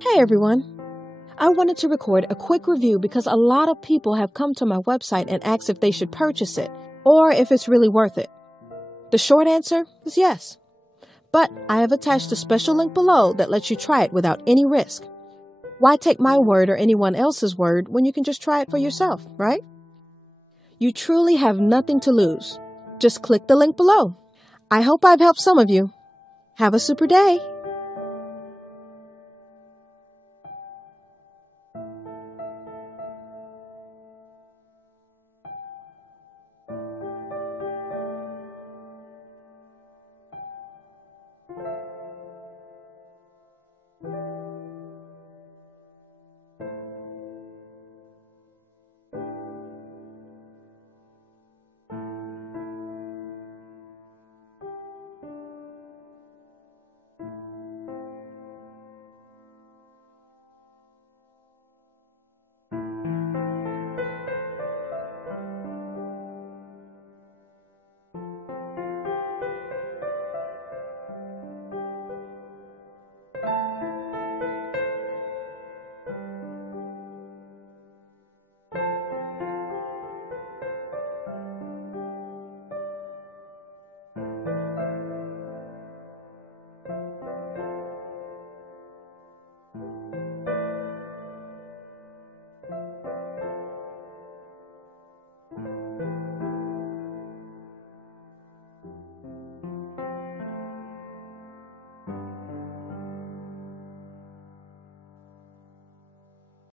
Hey everyone! I wanted to record a quick review because a lot of people have come to my website and asked if they should purchase it or if it's really worth it. The short answer is yes. But I have attached a special link below that lets you try it without any risk. Why take my word or anyone else's word when you can just try it for yourself, right? You truly have nothing to lose. Just click the link below. I hope I've helped some of you. Have a super day!